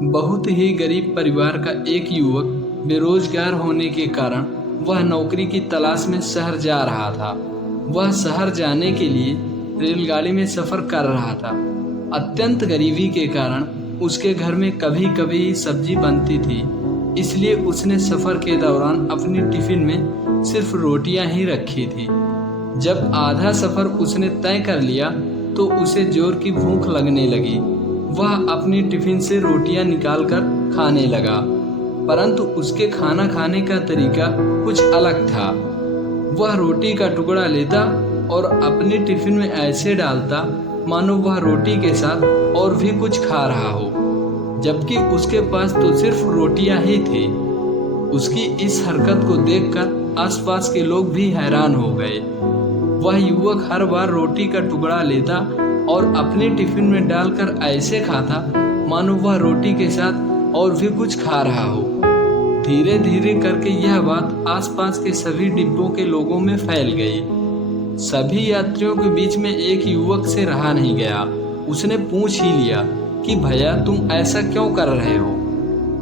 बहुत ही गरीब परिवार का एक युवक बेरोजगार होने के कारण वह नौकरी की तलाश में शहर जा रहा था। वह शहर जाने के लिए रेलगाड़ी में सफ़र कर रहा था। अत्यंत गरीबी के कारण उसके घर में कभी कभी सब्जी बनती थी, इसलिए उसने सफ़र के दौरान अपनी टिफ़िन में सिर्फ रोटियां ही रखी थी। जब आधा सफ़र उसने तय कर लिया तो उसे जोर की भूख लगने लगी। वह अपनी टिफ़िन से रोटियां निकालकर खाने लगा, परंतु उसके खाना खाने का तरीका कुछ अलग था। वह रोटी का टुकड़ा लेता और अपनी टिफ़िन में ऐसे डालता मानो वह रोटी के साथ और भी कुछ खा रहा हो, जबकि उसके पास तो सिर्फ रोटियां ही थी। उसकी इस हरकत को देखकर आसपास के लोग भी हैरान हो गए। वह युवक हर बार रोटी का टुकड़ा लेता और अपनी टिफ़िन में डालकर ऐसे खाता मानो वह रोटी के साथ और भी कुछ खा रहा हो। धीरे धीरे करके यह बात आसपास के सभी डिब्बों के लोगों में फैल गई। सभी यात्रियों के बीच में एक युवक से रहा नहीं गया। उसने पूछ ही लिया कि भैया, तुम ऐसा क्यों कर रहे हो?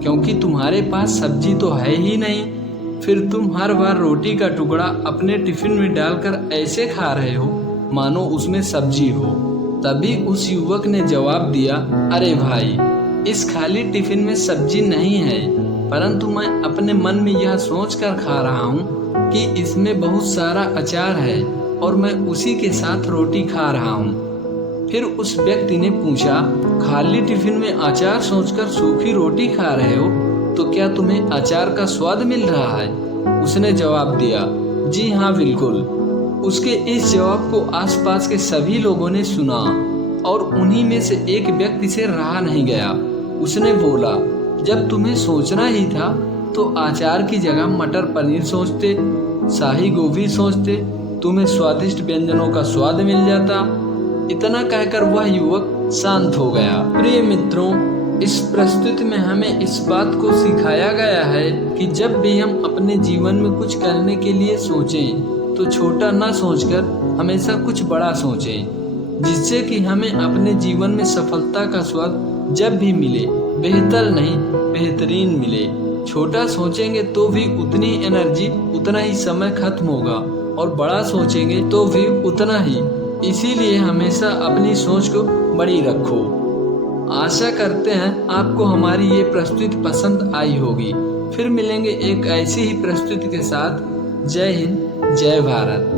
क्योंकि तुम्हारे पास सब्जी तो है ही नहीं, फिर तुम हर बार रोटी का टुकड़ा अपने टिफ़िन में डालकर ऐसे खा रहे हो मानो उसमें सब्जी हो। तभी उस युवक ने जवाब दिया, अरे भाई, इस खाली टिफ़िन में सब्जी नहीं है, परंतु मैं अपने मन में यह सोचकर खा रहा हूँ कि इसमें बहुत सारा अचार है और मैं उसी के साथ रोटी खा रहा हूँ। फिर उस व्यक्ति ने पूछा, खाली टिफ़िन में अचार सोचकर सूखी रोटी खा रहे हो, तो क्या तुम्हें अचार का स्वाद मिल रहा है? उसने जवाब दिया, जी हाँ, बिल्कुल। उसके इस जवाब को आसपास के सभी लोगों ने सुना और उन्हीं में से एक व्यक्ति से रहा नहीं गया। उसने बोला, जब तुम्हें सोचना ही था तो अचार की जगह मटर पनीर सोचते, शाही गोभी सोचते, तुम्हें स्वादिष्ट व्यंजनों का स्वाद मिल जाता। इतना कहकर वह युवक शांत हो गया। प्रिय मित्रों, इस प्रस्तुति में हमें इस बात को सिखाया गया है कि जब भी हम अपने जीवन में कुछ करने के लिए सोचें तो छोटा ना सोचकर हमेशा कुछ बड़ा सोचें, जिससे कि हमें अपने जीवन में सफलता का स्वाद जब भी मिले बेहतर नहीं बेहतरीन मिले। छोटा सोचेंगे तो भी उतनी एनर्जी, उतना ही समय खत्म होगा, और बड़ा सोचेंगे तो भी उतना ही। इसीलिए हमेशा अपनी सोच को बड़ी रखो। आशा करते हैं आपको हमारी ये प्रस्तुति पसंद आई होगी। फिर मिलेंगे एक ऐसी ही प्रस्तुति के साथ। जय हिंद, जय भारत।